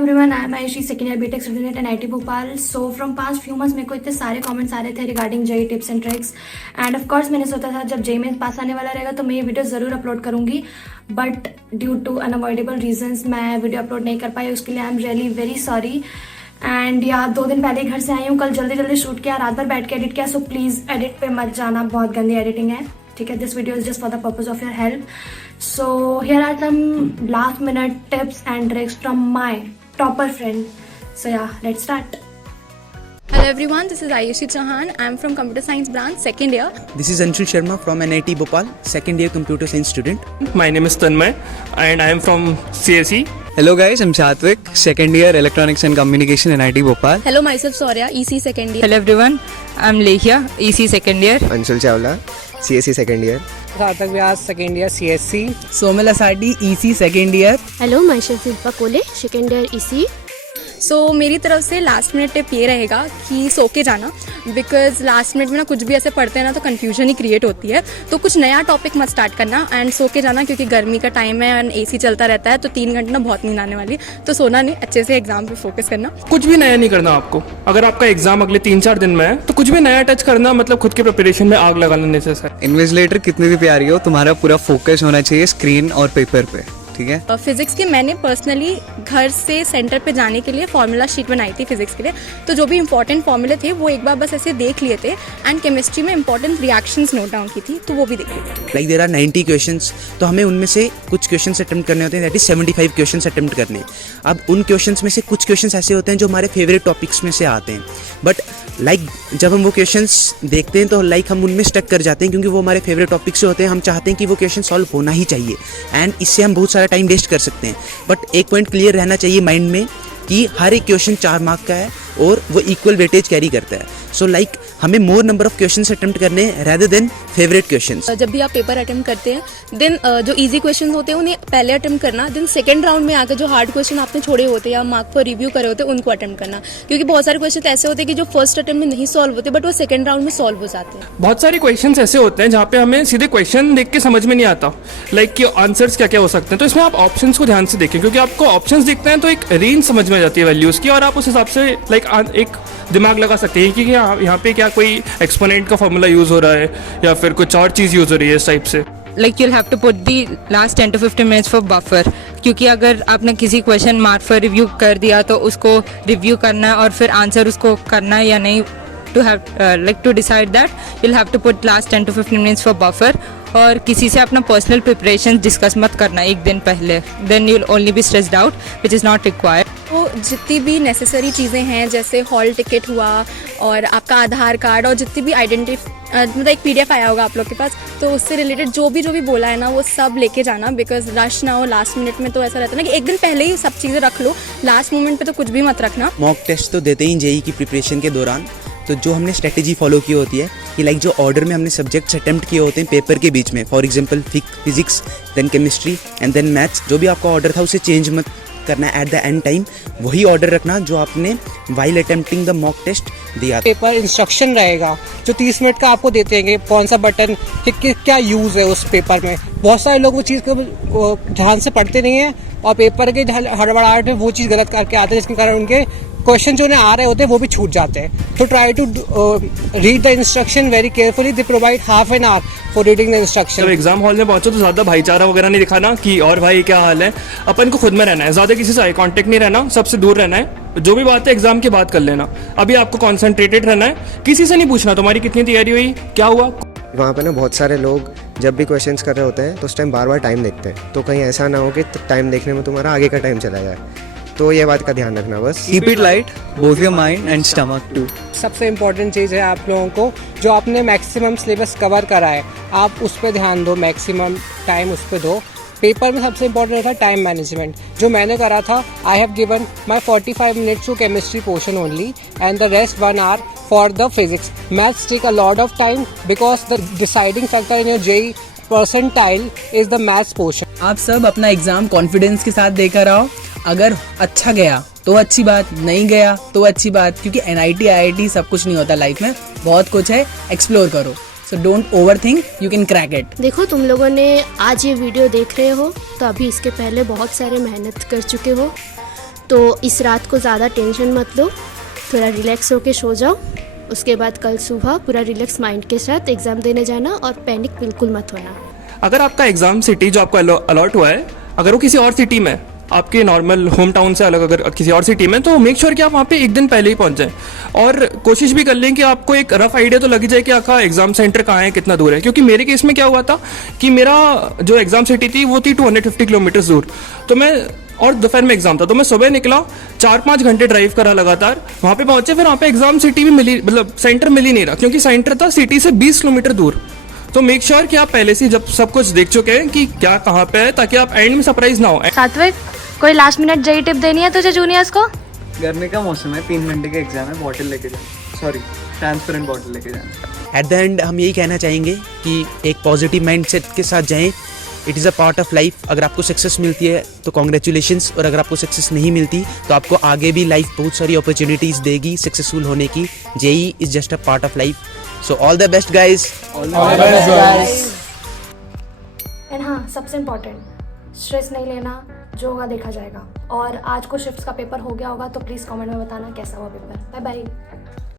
Everyone, I am Ayushi, second year BTech student at IIT Bhopal. So from past few months मेरे को इतने सारे comments आ रहे थे regarding JEE tips and tricks. And of course मैंने सोचा था जब जेई में पास आने वाला रहेगा तो मैं ये वीडियो ज़रूर अपलोड करूंगी, but due to unavoidable reasons मैं वीडियो अपलोड नहीं कर पाई। उसके लिए I am really very sorry. And या 2 दिन पहले घर से आई हूँ, कल जल्दी जल्दी शूट किया, रात भर बैठ के एडिट किया। सो प्लीज़ एडिट पे मत जाना, बहुत गंदी एडिटिंग है, ठीक है। This video is just for the purpose of your help. So here are some last minute tips and tricks from my topper friend. So yeah, let's start. Hello everyone, this is Ayushi Chauhan. I am from Computer Science branch, second year. This is Anshul Sharma from NIT Bhopal, second year computer science student. My name is Tanmay and I am from CSE. Hello guys, I'm Satvik, second year electronics and communication NIT Bhopal. Hello, myself Sourya, EC second year. Hello everyone, I'm Lekhya, EC second year. Anshul Chawla, CSE second year. Sarthak Vyas, second year CSC. Somil Asadi, EC second year. Hello, myself Shilpa कोले, second year इसी। So मेरी तरफ से last minute tip ये रहेगा कि सो के जाना, बिकॉज लास्ट मिनट में ना कुछ भी ऐसे पढ़ते हैं ना तो कन्फ्यूजन ही क्रिएट होती है। तो कुछ नया टॉपिक मत स्टार्ट करना एंड सो के जाना, क्योंकि गर्मी का टाइम है एंड AC चलता रहता है तो 3 घंटे ना बहुत नींद आने वाली। तो सोना नहीं, अच्छे से एग्जाम पे फोकस करना। कुछ भी नया नहीं करना आपको। अगर आपका एग्जाम अगले 3-4 दिन में है तो कुछ भी नया टच करना मतलब खुद के प्रिपरेशन में आग लगाना नेसेसरी। इन्विजिलेटर कितनी भी प्यारी हो, तुम्हारा पूरा फोकस होना चाहिए स्क्रीन और पेपर पे, ठीक है। फिजिक्स की मैंने पर्सनली घर से सेंटर पे जाने के लिए फॉर्मूला शीट बनाई थी फिजिक्स के लिए, तो जो भी इंपॉर्टेंट फॉर्मूले थे वो एक बार बस ऐसे देख लिए थे। एंड केमिस्ट्री में इंपॉर्टेंट रिएक्शंस नोट डाउन की थी, तो वो भी देख लिए थे। लाइक देयर आर 90 क्वेश्चंस, तो हमें उनमें से कुछ क्वेश्चंस अटेम्प्ट करने होते हैं, दैट इज 75 क्वेश्चंस अटेम्प्ट करने। अब उन क्वेश्चंस में से कुछ क्वेश्चंस ऐसे होते हैं जो हमारे फेवरेट टॉपिक्स में से आते हैं, बट लाइक जब हम वो क्वेश्चंस देखते हैं तो लाइक हम उनमें स्टक कर जाते हैं, क्योंकि वो हमारे फेवरेट टॉपिक से होते हैं। हम चाहते हैं कि वो क्वेश्चन सॉल्व होना ही चाहिए एंड इससे हम बहुत सारा टाइम वेस्ट कर सकते हैं। बट एक पॉइंट क्लियर रहना चाहिए माइंड में कि हर एक क्वेश्चन 4 मार्क का है और वो इक्वल वेटेज कैरी करता है। सो लाइक हमें मोर नंबर ऑफ क्वेश्चंस अटेम्प्ट करने रेदर देन फेवरेट क्वेश्चंस। जब भी आप पेपर अटेम्प्ट करते हैं देन जो इजी क्वेश्चंस होते हैं उन्हें पहले अटेम्प्ट करना, देन सेकंड राउंड में आकर जो हार्ड क्वेश्चन आपने छोड़े होते हैं या मार्क पर रिव्यू करे होते हैं उनको अटेम्प्ट करना, क्योंकि बहुत सारे क्वेश्चन ऐसे होते हैं कि जो फर्स्ट अटेम्प्ट में नहीं सॉल्व होते बट वो सेकंड राउंड में सॉल्व हो जाते हैं। बहुत सारे क्वेश्चंस ऐसे होते हैं जहाँ पे हमें सीधे क्वेश्चन देख के समझ में नहीं आता लाइक कि आंसर्स क्या क्या हो सकते हैं। तो इसमें आप ऑप्शंस को ध्यान से देखें, क्योंकि आपको ऑप्शंस दिखते हैं तो एक रेंज समझ में आ जाती है वैल्यूज़ की, और आप उस हिसाब से लाइक एक दिमाग लगा सकते हैं कि यहाँ पे क्या कोई एक्सपोनेंट का फॉर्मूला यूज़ हो रहा है या फिर कुछ और चीज़ यूज़ हो रही है इस टाइप से। Like you'll have to put the last 10 to 15 minutes for buffer, क्योंकि अगर आपने किसी क्वेश्चन मार्क पर रिव्यू कर दिया तो उसको रिव्यू करना है और फिर आंसर उसको करना है या नहीं। to have like to decide that you'll have to put last 10 to 15 minutes for buffer। और किसी से अपना पर्सनल प्रिपरेशन डिस्कस मत करना एक दिन पहले, then you'll only be stressed out which is not required। तो जितनी भी नेसेसरी चीज़ें हैं जैसे हॉल टिकट हुआ और आपका आधार कार्ड और जितनी भी मतलब एक PDF आया होगा आप लोग के पास, तो उससे रिलेटेड जो भी बोला है ना वो सब लेके जाना, बिकॉज रश ना हो लास्ट मिनट में। तो ऐसा रहता है ना कि एक दिन पहले ही सब चीज़ें रख लो, लास्ट मोमेंट पे तो कुछ भी मत रखना। मॉक टेस्ट तो देते ही जेई की प्रिपरेशन के दौरान, तो जो हमने स्ट्रेटेजी फॉलो की होती है कि लाइक जो ऑर्डर में हमने सब्जेक्ट्स अटेम्प्ट किए होते हैं पेपर के बीच में, for example physics then chemistry and then maths, जो भी आपका ऑर्डर था उसे चेंज मत करना एट द एंड टाइम, वही ऑर्डर रखना जो आपने while attempting the mock test दिया। पेपर इंस्ट्रक्शन रहेगा जो 30 मिनट का आपको देते हैं, कौन सा बटन क्या यूज़ है उस पेपर में। बहुत सारे लोग वो चीज़ को ध्यान से पढ़ते नहीं है और पेपर के हड़बड़ाहट में वो चीज़ गलत करके आते हैं, जिसके कारण उनके क्वेश्चन जो उन्हें आ रहे होते हैं वो भी छूट जाते हैं। तो try to read the instruction very carefully. They provide half an hour for reading the instruction. जब एग्जाम हॉल में पहुंचो तो ज़्यादा भाईचारा वगैरह नहीं दिखाना कि और भाई क्या हाल है। अपन को खुद में रहना है, ज़्यादा किसी से आई कॉन्टेक्ट नहीं रहना, सबसे दूर रहना है। जो भी बात है एग्जाम के बाद कर लेना, अभी आपको कॉन्सेंट्रेटेड रहना है, किसी से नहीं पूछना तुम्हारी कितनी तैयारी हुई, क्या हुआ। वहाँ पे ना बहुत सारे लोग जब भी क्वेश्चंस कर रहे होते हैं तो उस टाइम बार बार टाइम देखते हैं, तो कहीं ऐसा ना हो कि टाइम देखने में तुम्हारा आगे का टाइम चला जाए। तो ये बात का ध्यान रखना बस। Keep it light, both your mind and stomach too। सबसे इम्पोर्टेंट चीज़ है आप लोगों को, जो आपने मैक्सिमम सिलेबस कवर करा है आप उस पर ध्यान दो, मैक्सिमम टाइम उस पर दो। पेपर में सबसे इम्पोर्टेंट होता है टाइम मैनेजमेंट, जो मैंने करा था। I have given my 45 minutes to chemistry portion only and the rest 1 hour for the physics. Maths take a lot of time because the deciding factor in your JEE percentile is the maths portion. आप सब अपना exam confidence के साथ देकर आओ। अगर अच्छा गया तो अच्छी बात, नहीं गया तो अच्छी बात, क्योंकि NIT IIT सब कुछ नहीं होता लाइफ में, बहुत कुछ है, एक्सप्लोर करो। So don't overthink, you can crack it. देखो, तुम लोगों ने आज ये वीडियो देख रहे हो तो अभी इसके पहले बहुत सारे मेहनत कर चुके हो, तो इस रात को ज़्यादा टेंशन मत लो, थोड़ा रिलैक्स होके सो जाओ। उसके बाद कल सुबह पूरा रिलैक्स माइंड के साथ एग्ज़ाम देने जाना और पैनिक बिल्कुल मत होना। अगर आपका एग्जाम सिटी जो आपको अलॉट हुआ है, अगर वो किसी और सिटी में, आपके नॉर्मल होम टाउन से अलग अगर किसी और सिटी में, तो मेक श्योर कि आप वहाँ पे एक दिन पहले ही पहुँच जाएं। और कोशिश भी कर लें कि आपको एक रफ आइडिया तो लग जाए कि आपका एग्जाम सेंटर कहाँ है, कितना दूर है। क्योंकि मेरे केस में क्या हुआ था कि मेरा जो एग्जाम सिटी थी वो थी 250 किलोमीटर दूर, तो मैं, और दोपहर में एग्जाम था, तो मैं सुबह निकला, 4-5 घंटे ड्राइव करा लगातार, वहाँ पे पहुँचे, फिर वहाँ पे एग्जाम सिटी भी मिली, मतलब सेंटर मिल ही नहीं रहा, क्योंकि सेंटर था सिटी से 20 किलोमीटर दूर। तो मेक श्योर कि आप पहले से जब सब कुछ देख चुके हैं कि क्या कहाँ पे है, ताकि आप एंड में सरप्राइज ना हो। सात्विक, कोई लास्ट मिनट जेई टिप देनी है तुझे जूनियर्स को? गर्मी का मौसम है, 3 घंटे का एग्जाम है, बॉटल लेके जाना, सॉरी ट्रांसपेरेंट बॉटल लेके जाना। एट द एंड हम यही कहना चाहेंगे कि एक पॉजिटिव माइंडसेट के साथ जाएं। It is a part of life. अगर आपको सक्सेस मिलती है तो कॉन्ग्रेचुलेशंस, और अगर आपको सक्सेस नहीं मिलती तो आपको आगे भी लाइफ बहुत सारी अपॉर्चुनिटीज़ देगी सक्सेसफुल होने की। JEE is just a part of life. So all the best guys. And हाँ, सबसे इम्पोर्टेंट, स्ट्रेस नहीं लेना, जो होगा देखा जाएगा। और आज को शिफ्ट्स का पेपर हो गया होगा तो प्लीज़ कमेंट में बताना कैसा हुआ पेपर। Bye bye.